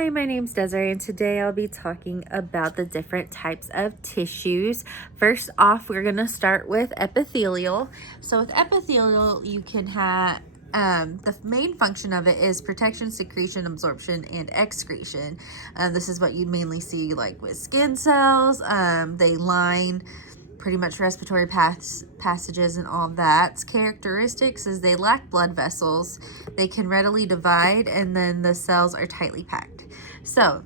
Hi, my name's Desiree, and today I'll be talking about the different types of tissues. First off, we're going to start with epithelial. So with epithelial, you can have the main function of it is protection, secretion, absorption, and excretion. This is what you mainly see like with skin cells. They line pretty much respiratory passages and all that. Characteristics is they lack blood vessels, they can readily divide, and then the cells are tightly packed. So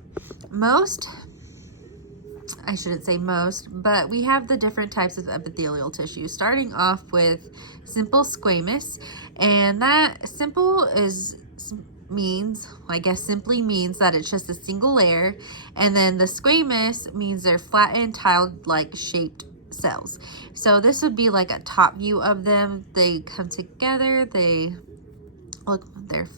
I shouldn't say most, but we have the different types of epithelial tissue, starting off with simple squamous, and that simply means that it's just a single layer, and then the squamous means they're flattened, tile-like shaped cells. So this would be like a top view of them. They come together, they're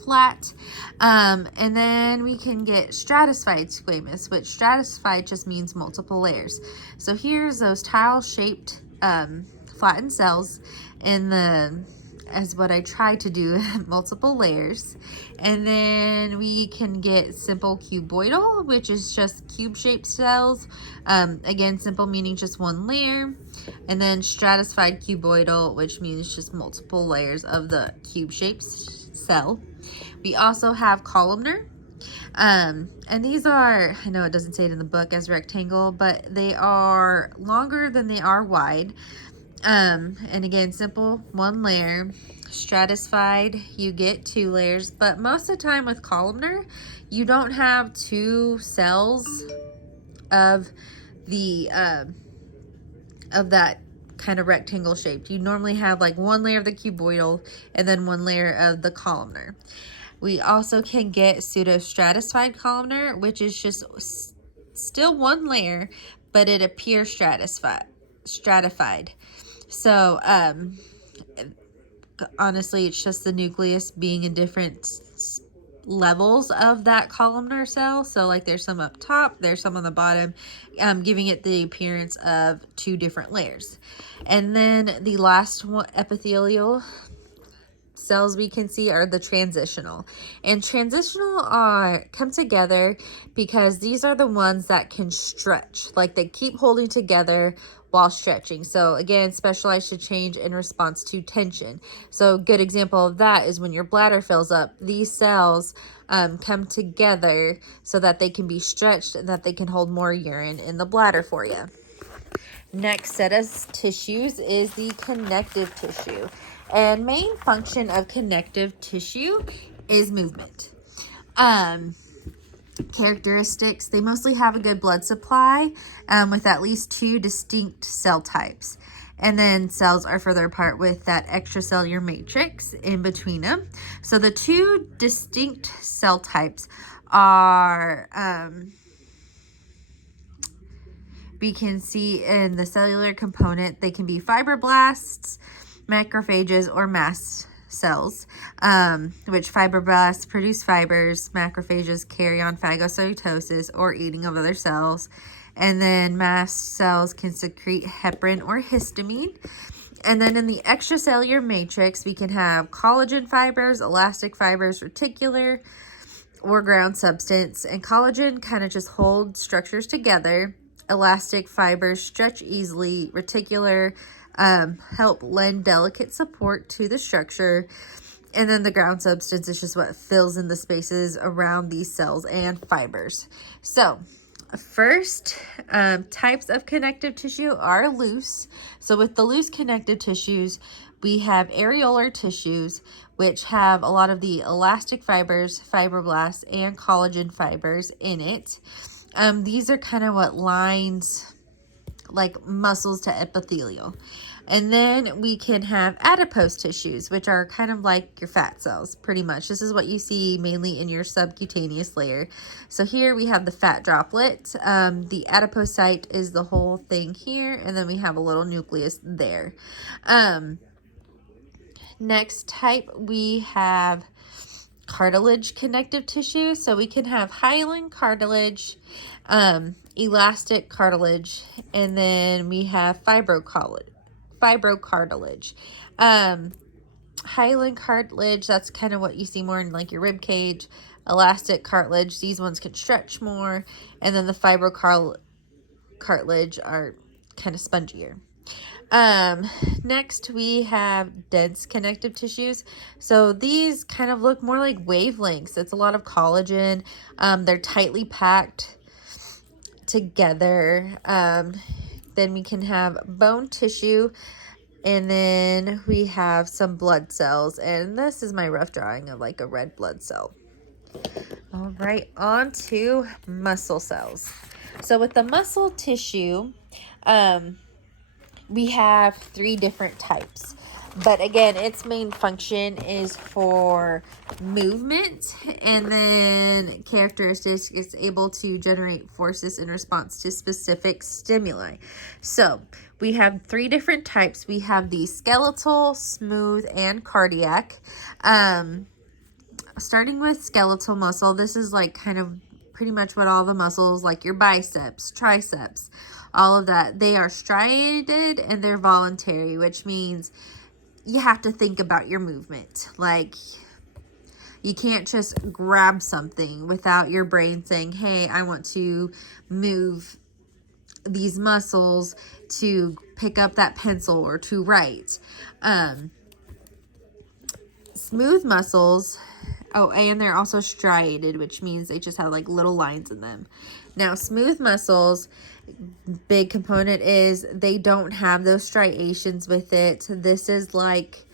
flat. And then we can get stratified squamous, which stratified just means multiple layers. So here's those tile shaped flattened cells in the as what I try to do, multiple layers. And then we can get simple cuboidal, which is just cube-shaped cells. Again, simple meaning just one layer. And then stratified cuboidal, which means just multiple layers of the cube-shaped cell. We also have columnar. And these are, I know it doesn't say it in the book as rectangle, but they are longer than they are wide. And again, simple, one layer. Stratified, you get two layers, but most of the time with columnar, you don't have two cells of the of that kind of rectangle shaped. You normally have like one layer of the cuboidal and then one layer of the columnar. We also can get pseudostratified columnar, which is just still one layer, but it appears stratified. So, honestly, it's just the nucleus being in different levels of that columnar cell. So like there's some up top, there's some on the bottom, giving it the appearance of two different layers. And then the last one, epithelial cells we can see are the transitional. And transitional come together because these are the ones that can stretch, like they keep holding together while stretching. So again, specialized to change in response to tension. So a good example of that is when your bladder fills up, these cells come together so that they can be stretched and that they can hold more urine in the bladder for you. Next set of tissues is the connective tissue. And main function of connective tissue is movement. Characteristics, they mostly have a good blood supply with at least two distinct cell types. And then cells are further apart with that extracellular matrix in between them. So the two distinct cell types are, we can see in the cellular component, they can be fibroblasts, macrophages, or mast cells, which fibroblasts produce fibers, macrophages carry on phagocytosis or eating of other cells, and then mast cells can secrete heparin or histamine. And then in the extracellular matrix, we can have collagen fibers, elastic fibers, reticular or ground substance, and collagen kind of just holds structures together. Elastic fibers stretch easily. Reticular help lend delicate support to the structure. And then the ground substance is just what fills in the spaces around these cells and fibers. So first, types of connective tissue are loose. So with the loose connective tissues, we have areolar tissues, which have a lot of the elastic fibers, fibroblasts, and collagen fibers in it. These are kind of what lines like muscles to epithelial. And then we can have adipose tissues, which are kind of like your fat cells, pretty much. This is what you see mainly in your subcutaneous layer. So here we have the fat droplet. The adipocyte is the whole thing here, and then we have a little nucleus there. Next type, we have cartilage connective tissue. So we can have hyaline cartilage, elastic cartilage, and then we have fibrocartilage. Hyaline cartilage, that's kind of what you see more in like your rib cage. elastic cartilage. These ones can stretch more. And then the cartilage are kind of spongier. Next we have dense connective tissues. So these kind of look more like wavelengths. It's a lot of collagen. They're tightly packed together. Then we can have bone tissue, and then we have some blood cells, and this is my rough drawing of like a red blood cell. All right, on to muscle cells. So with the muscle tissue, we have 3 different types. But again, its main function is for movement, and then characteristics, it's able to generate forces in response to specific stimuli. So we have 3 different types. We have the skeletal, smooth, and cardiac. Starting with skeletal muscle, this is like kind of pretty much what all the muscles, like your biceps, triceps, all of that, they are striated and they're voluntary, which means you have to think about your movement. Like, you can't just grab something without your brain saying, hey, I want to move these muscles to pick up that pencil or to write. Smooth muscles, oh, and they're also striated, which means they just have like little lines in them. Now, smooth muscles, big component is they don't have those striations with it. This is like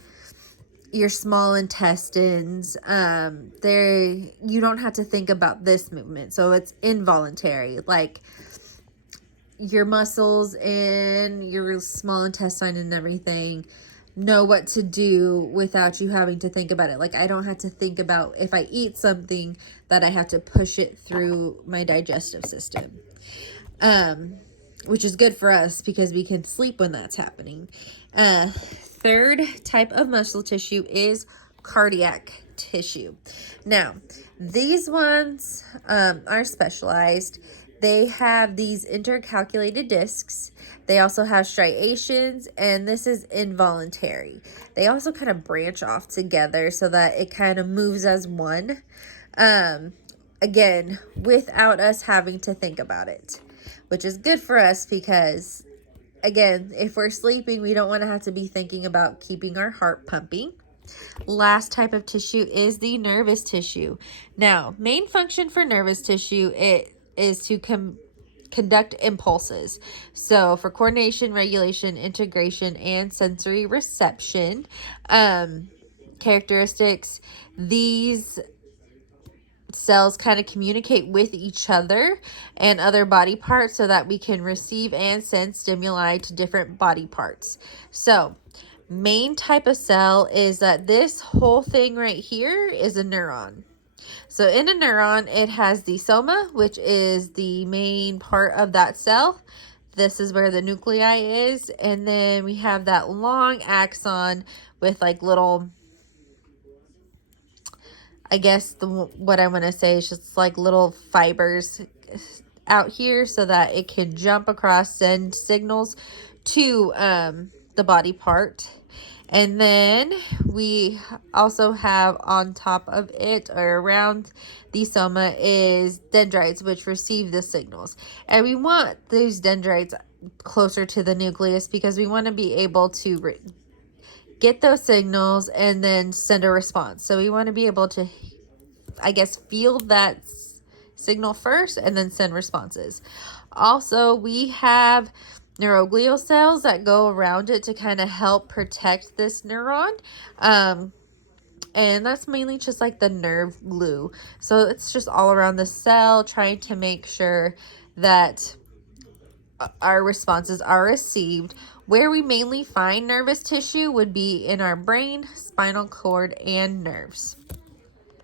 your small intestines. You don't have to think about this movement, so it's involuntary. Like your muscles in your small intestine and everything know what to do without you having to think about it. Like, I don't have to think about if I eat something that I have to push it through my digestive system. Which is good for us because we can sleep when that's happening. Third type of muscle tissue is cardiac tissue. Now, these ones are specialized. They have these intercalculated discs. They also have striations, and this is involuntary. They also kind of branch off together so that it kind of moves as one. Again, without us having to think about it, which is good for us because, again, if we're sleeping, we don't want to have to be thinking about keeping our heart pumping. Last type of tissue is the nervous tissue. Now, main function for nervous tissue, it is to conduct impulses. So for coordination, regulation, integration, and sensory reception. Characteristics, these cells kind of communicate with each other and other body parts so that we can receive and send stimuli to different body parts. So main type of cell is that this whole thing right here is a neuron. So in a neuron, it has the soma, which is the main part of that cell. This is where the nuclei is. And then we have that long axon with like little, I guess what I want to say is just like little fibers out here so that it can jump across, send signals to the body part. And then we also have on top of it or around the soma is dendrites, which receive the signals. And we want these dendrites closer to the nucleus because we want to be able to get those signals and then send a response. So we want to be able to, I guess, feel that signal first and then send responses. Also, we have neuroglial cells that go around it to kind of help protect this neuron. And that's mainly just like the nerve glue. So it's just all around the cell, trying to make sure that our responses are received. Where we mainly find nervous tissue would be in our brain, spinal cord, and nerves.